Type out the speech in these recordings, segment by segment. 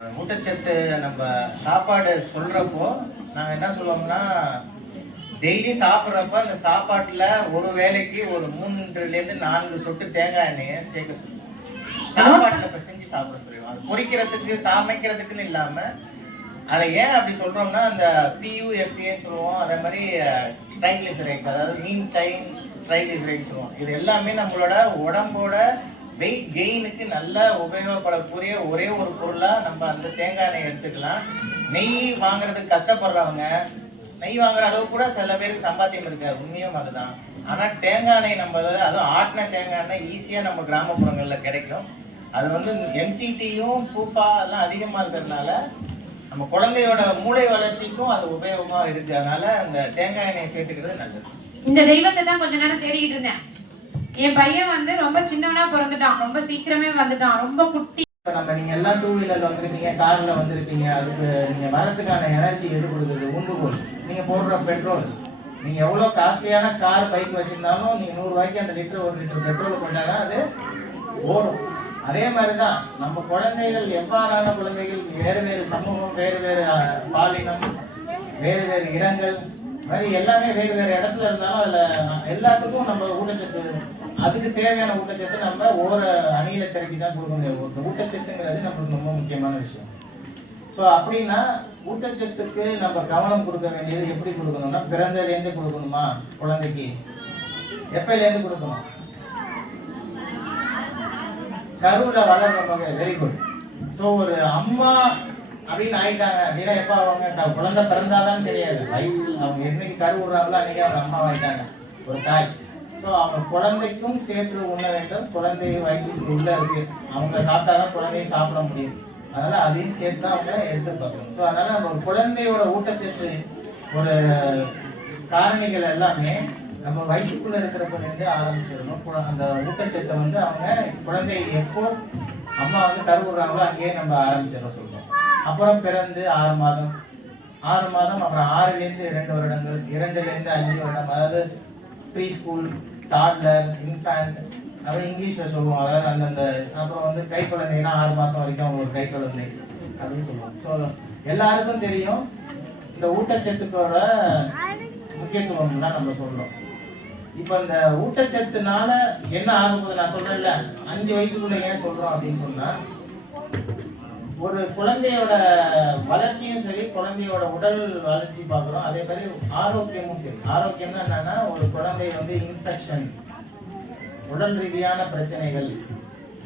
ஊட்டச்சத்து நம்ம சாப்பாடு சொல்றப்போ நாங்க என்ன சொல்லுவோம்னா டெய்லி சாப்பிட்றப்ப அந்த சாப்பாட்டுல ஒரு வேளைக்கு ஒரு மூன்றுல இருந்து நான்கு சொட்டு தேங்காய் எண்ணெயை சேர்க்க சொல்லுவோம். சாப்பாட்டுல இப்ப செஞ்சு சாப்பிட சொல்லுவோம் அது பொறிக்கிறதுக்கு சமைக்கிறதுக்குன்னு இல்லாம அதை ஏன் அப்படி சொல்றோம்னா அந்த பியூஎஃப்டின்னு சொல்லுவோம். அதே மாதிரி ட்ரைக்ளிசரைட்ஸ் அதாவது மீன் சைன் ட்ரைக்ளிசரைட்ஸ் சொல்லுவோம். இது எல்லாமே நம்மளோட உடம்போட வெயிட் கெயினுக்கு நல்லா உபயோகப்படக்கூடிய ஒரே ஒரு பொருளா நம்ம அந்த தேங்காய் எண்ணெய் எடுத்துக்கலாம். நெய் வாங்குறதுக்கு கஷ்டப்படுறவங்க நெய் வாங்குற அளவு கூட சில பேருக்கு சம்பாத்தியம் இருக்காது. உண்மையும் அதுதான். ஆனால் தேங்காய் எண்ணெய் நம்ம அதுவும் ஆட்டின தேங்காய் எண்ணெய் ஈஸியாக நம்ம கிராமப்புறங்களில் கிடைக்கும். அது வந்து எம்சிடியும் பூஃபா எல்லாம் அதிகமாக இருக்கிறதுனால நம்ம குழந்தையோட மூளை வளர்ச்சிக்கும் அது உபயோகமாக இருக்கு. அதனால அந்த தேங்காய் எண்ணெயை சேர்த்துக்கிறது நல்லது. இந்த தெய்வத்தை தான் கொஞ்ச நேரம் தேடிக்கிட்டு இருந்தேன். என் பையன் வந்து ரொம்ப சின்னவனா பிறந்துட்டான். ரொம்ப சீக்கிரமே வந்துட்டான். ரொம்ப குட்டி. இப்ப நம்ம நீங்க எல்லாம் டூ வீலர்ல வந்திருக்கீங்க கார்ல வந்திருக்கீங்க அதுக்கு நீங்க வரதுக்கான எனர்ஜி எது கொடுக்குறது உண்டுகோல் நீங்க போடுற பெட்ரோல் நீங்க எவ்வளவு காஸ்ட்லியான கார் பைக் வச்சிருந்தாலும் நீங்க நூறு ரூபாய்க்கு அந்த லிட்டர் ஒரு லிட்டர் பெட்ரோல் கொண்டாதான் அது ஓடும். அதே மாதிரிதான் நம்ம குழந்தைகள் எவ்வாறான குழந்தைகள் வேறு வேறு சமூகம் வேறு வேறு பாலினம் வேறு வேறு இடங்கள் மாதிரி எல்லாமே வேறு வேறு இடத்துல இருந்தாலும் அதில் எல்லாத்துக்கும் நம்ம ஊட்டச்சத்து அதுக்கு தேவையான ஊட்டச்சத்து நம்ம ஒவ்வொரு அணியில திறக்கி தான் கொடுக்க முடியாது ஒரு ஊட்டச்சத்துங்கிறது நம்மளுக்கு ரொம்ப முக்கியமான விஷயம். ஸோ அப்படின்னா ஊட்டச்சத்துக்கு நம்ம கவனம் கொடுக்க வேண்டியது எப்படி கொடுக்கணும்னா பிறந்தலேருந்து கொடுக்கணுமா குழந்தைக்கு? எப்பையிலேருந்து கொடுக்கணும்? கருவுல வளர்றவங்க வெரி குட் ஸோ ஒரு அம்மா அப்படின்னு ஆயிட்டாங்க. அப்படின்னா எப்ப அவங்க க- குழந்தை பிறந்தாதான் கிடையாது. வயிற்றில் அவங்க என்னைக்கு கரு விடுறாங்களோ அன்னைக்கு அவங்க அம்மா ஆயிட்டாங்க ஒரு தாய். ஸோ அவங்க குழந்தைக்கும் சேர்த்து உண்ண வேண்டும். குழந்தை வயிற்றுக்கு உள்ள இருக்கு. அவங்க சாப்பிட்டாதான் குழந்தையும் சாப்பிட முடியும். அதனால அதையும் சேர்த்து தான் அவங்க எடுத்து பார்க்கணும். ஸோ அதனால நம்ம குழந்தையோட ஊட்டச்சத்து ஒரு காரணிகள் எல்லாமே நம்ம வயிற்றுக்குள்ள இருக்கிறப்பலேருந்து ஆரம்பிச்சிடணும். அந்த ஊட்டச்சத்தை வந்து அவங்க குழந்தை எப்போ அம்மா வந்து கருவுறாங்களோ அங்கேயே நம்ம ஆரம்பிச்சிடணும் சொல்றோம். அப்புறம் பிறந்து ஆறு மாதம். ஆறு மாதம் அப்புறம் ஆறுலேருந்து இரண்டு வருடங்கள் இரண்டுலேருந்து அஞ்சு வருடம். அதாவது ப்ரீ ஸ்கூல் டாட்லர் இன்ஃபேண்ட் அப்புறம் இங்கிலீஷில் சொல்லுவோம் அதாவது அந்தந்த அப்புறம் வந்து கை குழந்தைன்னா ஆறு மாதம் வரைக்கும் அவங்க கை குழந்தை அப்படின்னு சொல்லுவாங்க. ஸோ எல்லாருக்கும் தெரியும் இந்த ஊட்டச்சத்துக்களோட முக்கியத்துவம் தான் நம்ம சொல்கிறோம் இப்போ இந்த ஊட்டச்சத்துனால என்ன ஆகும் நான் சொல்கிறேன்ல அஞ்சு வயசுக்குள்ள ஏன் சொல்கிறோம் அப்படின்னு சொன்னால் ஒரு குழந்தையோட வளர்ச்சியும் சரி குழந்தையோட உடல் வளர்ச்சி பார்க்குறோம். அதே மாதிரி ஆரோக்கியமும் சரி. ஆரோக்கியம்னா என்னன்னா ஒரு குழந்தை வந்து இன்ஃபெக்ஷன் உடல் ரீதியான பிரச்சனைகள்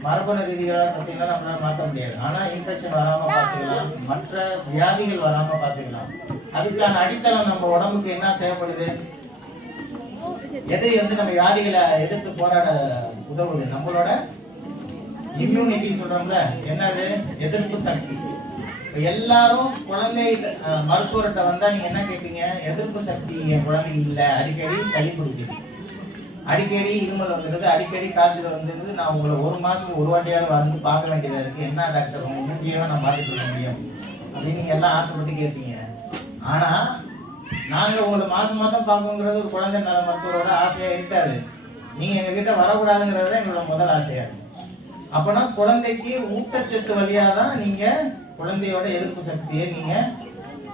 மரபணு ரீதியான பிரச்சனைகள் நம்மளால மாற்ற முடியாது. ஆனால் இன்ஃபெக்ஷன் வராமல் பார்த்துக்கலாம். மற்ற வியாதிகள் வராமல் பார்த்துக்கலாம். அதுக்கான அடித்தளம் நம்ம உடம்புக்கு என்ன தேவைப்படுது? எது வந்து நம்ம வியாதிகளை எதிர்த்து போராட உதவுது? நம்மளோட இம்யூனிட்டின்னு சொல்றோம்ல என்னது? எதிர்ப்பு சக்தி. எல்லாரும் குழந்தை மருத்துவர்கிட்ட வந்தா நீங்க என்ன கேட்பீங்க? எதிர்ப்பு சக்தி என் குழந்தைக்கு இல்லை. அடிக்கடி சளி பிடிக்குது. அடிக்கடி இருமல் வந்துருது அடிக்கடி காய்ச்சல் வந்துருது. நான் உங்களை ஒரு மாசம் ஒரு வாட்டியாவது வந்து பார்க்க வேண்டியதா இருக்கு. என்ன டாக்டர்? உங்க மூஞ்சியவே நான் பார்த்துட்டு இருக்க முடியும். அப்படின்னு நீங்க எல்லாம் ஆசைப்பட்டு கேட்பீங்க ஆனா நாங்க உங்களை மாசம் மாசம் பார்க்கணுங்கிறது ஒரு குழந்தை நல மருத்துவரோட ஆசையா இருக்காது. நீங்க எங்க கிட்ட வரக்கூடாதுங்கிறது தான் எங்களோட முதல் ஆசையா இருக்கு. அப்பனா குழந்தைக்கு ஊட்டச்சத்து வழியா தான் நீங்க குழந்தையோட எதிர்ப்பு சக்தியை நீங்க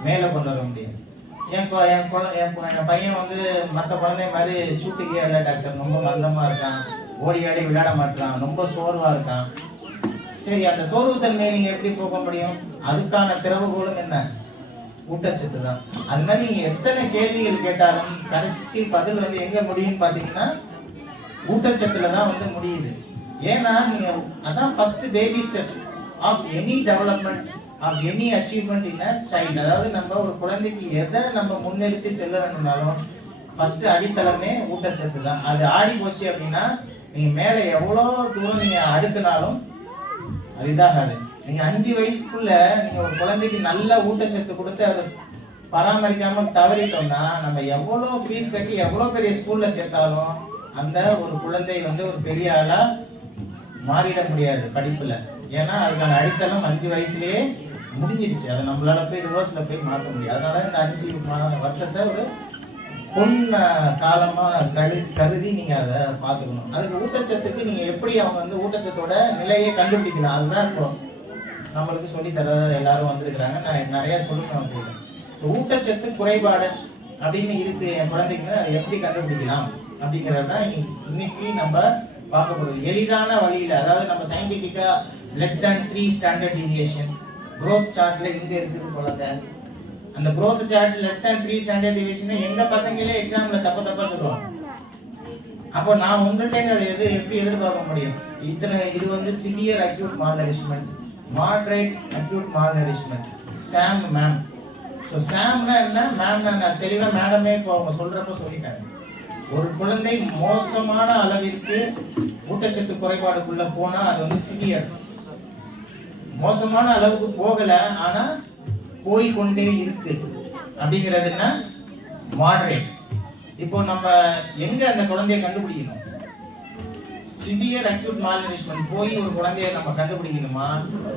மேல கொண்டு வர முடியும். என் என் குழ- என் என் பையன் வந்து மற்ற குழந்தை மாதிரி சூட்டுக்கே இல்லை டாக்டர். ரொம்ப மந்தமா இருக்கான். ஓடி ஆடி விளையாட மாட்டான் ரொம்ப சோர்வா இருக்கான். சரி அந்த சோர்வு தன்மையை நீங்க எப்படி போக முடியும்? அதுக்கான திறவுகோலும் என்ன? ஊட்டச்சத்து தான். அது மாதிரி நீங்க எத்தனை கேள்விகள் கேட்டாலும் கடைசிக்கு பதில் வந்து எங்க முடியும்னு பாத்தீங்கன்னா ஊட்டச்சத்துல தான் வந்து முடியுது. ஏன்னா நீங்கள் அதான் first baby steps of any development of any achievement in a child அதாவது நம்ம ஒரு குழந்தைக்கு எதை நம்ம முன்னிறுத்தி செல்ல வேணும்னாலும் ஃபர்ஸ்ட் அடித்தளமே ஊட்டச்சத்து தான் அது ஆடி போச்சு அப்படின்னா நீங்க மேலே எவ்வளோ தூரம் நீங்க அடுக்குனாலும் அது இதாகாது நீங்க அஞ்சு வயசுக்குள்ள நீங்க ஒரு குழந்தைக்கு நல்ல ஊட்டச்சத்து கொடுத்து அதை பராமரிக்காம தவறிட்டோம்னா நம்ம எவ்வளோ ஃபீஸ் கட்டி எவ்வளோ பெரிய ஸ்கூல்ல சேர்த்தாலும் அந்த ஒரு குழந்தை வந்து ஒரு பெரிய ஆளா மாறிட முடியாது படிப்புல. ஏன்னா அதுக்கான அடித்தளம் அஞ்சு வயசுலயே முடிஞ்சிடுச்சு அதை நம்மளால போய் ரிவர்ஸ்ல போய் மாற்ற முடியாது. அதனால இந்த அஞ்சு வருஷத்தை ஒரு பொன் காலமா கரு கருதி நீங்க அதை பார்த்துக்கணும். அதுக்கு ஊட்டச்சத்துக்கு நீங்க எப்படி அவங்க வந்து ஊட்டச்சத்தோட நிலையை கண்டுபிடிக்கலாம்? அதுதான் இப்போ நம்மளுக்கு சொல்லி தர எல்லாரும் வந்திருக்கிறாங்க. நான் நிறைய சொல்லணும் செய்யறேன் ஊட்டச்சத்து குறைபாடு அப்படின்னு இருக்கு என் குழந்தைங்க அதை எப்படி கண்டுபிடிக்கலாம் அப்படிங்கிறது தான் இன்னைக்கு நம்ம பார்க்க போகிறது எளிதான வழியில அதாவது நம்ம சயின்டிஃபிக்காக less than three standard deviation growth சார்ட்ல எங்கே இருக்குது குழந்தை அந்த. Growth chart less than three standard deviation எங்கள் பசங்களே எக்ஸாம்ல தப்பு தப்பாக சொல்லுவாங்க. அப்போ நான் உங்கள்கிட்ட எது எப்படி எதிர்பார்க்க முடியும்? இத்தனை இது வந்து severe acute malnourishment moderate acute malnourishment SAM ma'am so சாம்னா என்ன? மேம் நான் தெளிவாக மேடமே இப்போ அவங்க சொல்கிறப்ப சொல்லிட்டாங்க. ஒரு குழந்தை மோசமான அளவிற்கு ஊட்டச்சத்து குறைபாடுக்குள்ள போனா அது வந்து சிவியர் மோசமான அளவுக்கு போகல ஆனா போய் கொண்டே இருக்கு. அப்படிங்கிறது மாடரேட் இப்போ நம்ம எங்க அந்த குழந்தைய கண்டுபிடிக்கணும்? சிவியர் அக்யூட் மால்நிரிஷ்மெண்ட் போய் ஒரு குழந்தைய நம்ம கண்டுபிடிக்கணுமா?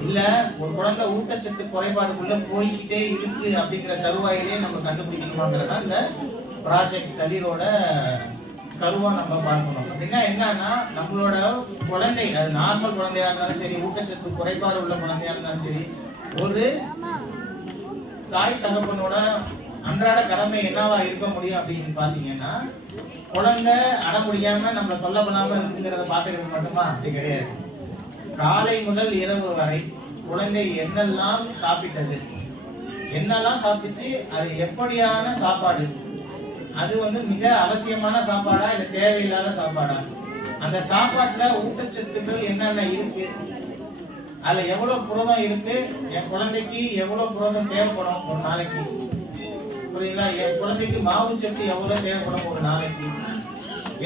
இல்ல ஒரு குழந்தை ஊட்டச்சத்து குறைபாடுக்குள்ள போய்கிட்டே இருக்கு அப்படிங்கிற தருவாயிலே நம்ம கண்டுபிடிக்கணுமாங்கிறதா இந்த ப்ராஜெக்ட் கதிரோட கருவா நம்ம பார்க்கணும். அப்படின்னா என்னன்னா நம்மளோட குழந்தை அது நார்மல் குழந்தையா இருந்தாலும் சரி ஊட்டச்சத்து குறைபாடு உள்ள குழந்தையா இருந்தாலும் சரி ஒரு தாய் தகப்பனோட அன்றாட கடமை என்னவா இருக்க முடியும் அப்படின்னு பாத்தீங்கன்னா குழந்தை அட முடியாம நம்மளை சொல்ல பண்ணாம இருக்குங்கிறத பாத்துக்கிறது மட்டுமா அப்படி கிடையாது. காலை முதல் இரவு வரை குழந்தை என்னெல்லாம் சாப்பிட்டது என்னெல்லாம் சாப்பிட்டுச்சு அது எப்படியான சாப்பாடு அது வந்து மிக அவசியமான சாப்பாடா இல்ல தேவையில்லாத சாப்பாடா? அந்த சாப்பாட்டுல ஊட்டச்சத்துக்கள் என்னென்ன இருக்கு? அதுல எவ்வளவு புரதம் இருக்கு? என் குழந்தைக்கு எவ்வளவு புரதம் தேவைப்படும் ஒரு நாளைக்கு? புரியுங்களா என் குழந்தைக்கு மாவு சத்து எவ்வளவு தேவைப்படும் ஒரு நாளைக்கு?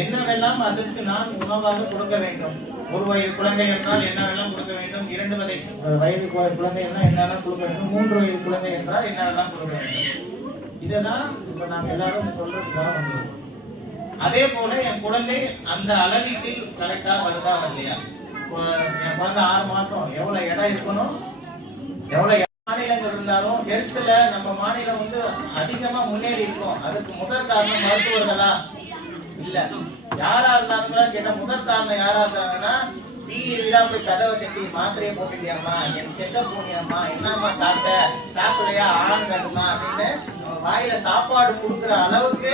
என்னவெல்லாம் அதற்கு நான் உணவாக கொடுக்க வேண்டும்? ஒரு வயது குழந்தை என்றால் என்னவெல்லாம் கொடுக்க வேண்டும்? இரண்டு வயது வயது குழந்தை என்றால் என்னெல்லாம் கொடுக்க வேண்டும்? மூன்று வயது குழந்தை என்றால் என்னவெல்லாம் கொடுக்க வேண்டும்? இதெல்லாம் இப்ப நாங்க எல்லாரும் சொல்றதுக்காக வந்திருக்கோம். அதே போல என் குழந்தை அந்த அளவீட்டில் கரெக்டா வருதா வரலையா? இப்போ என் குழந்தை ஆறு மாசம். எவ்வளவு இடம் இருக்கணும்? எவ்வளவு மாநிலங்கள் இருந்தாலும் ஹெல்த்ல நம்ம மாநிலம் வந்து அதிகமா முன்னேறி இருக்கும். அதுக்கு முதல் காரணம் மருத்துவர்களா? இல்ல. யாரா இருந்தாங்களா கேட்டா முதல் காரணம் யாரா இருந்தாங்கன்னா வீடு வீடா போய் கதவை கட்டி மாத்திரையை போட்டுட்டியாம்மா என் செக்கப் போனியாம்மா? என்னம்மா சாப்பிட்ட? சாப்பிடலையா? ஆண் கட்டுமா அப்படின்னு வாயில சாப்பாடு கொடுக்குற அளவுக்கு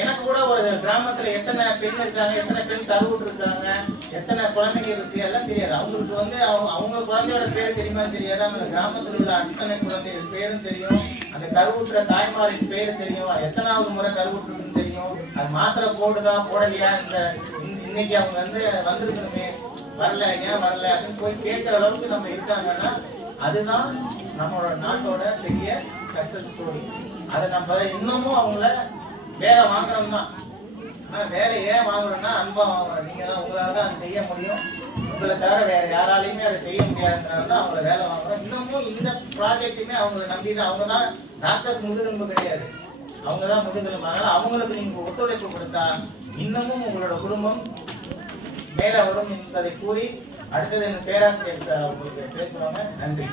எனக்கு கூட ஒரு கிராமத்துல எத்தனை பெண் இருக்காங்க எத்தனை பெண் கருவுட்டு இருக்காங்க எத்தனை குழந்தைங்க இருக்கு எல்லாம் தெரியாது. அவங்களுக்கு வந்து அவங்க அவங்க குழந்தையோட பேர் தெரியுமா? தெரியாது. அந்த கிராமத்துல உள்ள அத்தனை குழந்தைகள் பேரும் தெரியும். அந்த கருவுற்ற தாய்மாரின் பேரு தெரியும். எத்தனாவது முறை கருவுற்றுன்னு தெரியும். அது மாத்திரை போடுதா போடலையா? இந்த இன்னைக்கு அவங்க வந்து வந்திருக்கணுமே வரல ஏன் வரல அப்படின்னு போய் கேட்குற அளவுக்கு நம்ம இருக்காங்கன்னா அதுதான் நம்மளோட நாட்டோட பெரிய சக்சஸ் ஸ்டோரி அதை நம்ம இன்னமும் அவங்கள வேலை வாங்குறோம் தான். ஆனா வேலை ஏன் வாங்குறோம்னா அன்பா வாங்குறோம். நீங்க தான் உங்களால தான் அதை செய்ய முடியும். உங்களை தவிர வேற யாராலையுமே அதை செய்ய முடியாதுன்றதால தான் அவங்கள வேலை வாங்குறோம். இன்னமும் இந்த ப்ராஜெக்ட்டுமே அவங்கள நம்பி தான். அவங்க தான் டாக்டர்ஸ் முதுகெலும்பு கிடையாது. அவங்க தான் முதுகெலும்பு அதனால அவங்களுக்கு நீங்க ஒத்துழைப்பு கொடுத்தா இன்னமும் உங்களோட குடும்பம் மேல வரும் என்பதை கூறி அடுத்தது என் பேராசிரியர் உங்களுக்கு பேசுவாங்க நன்றி.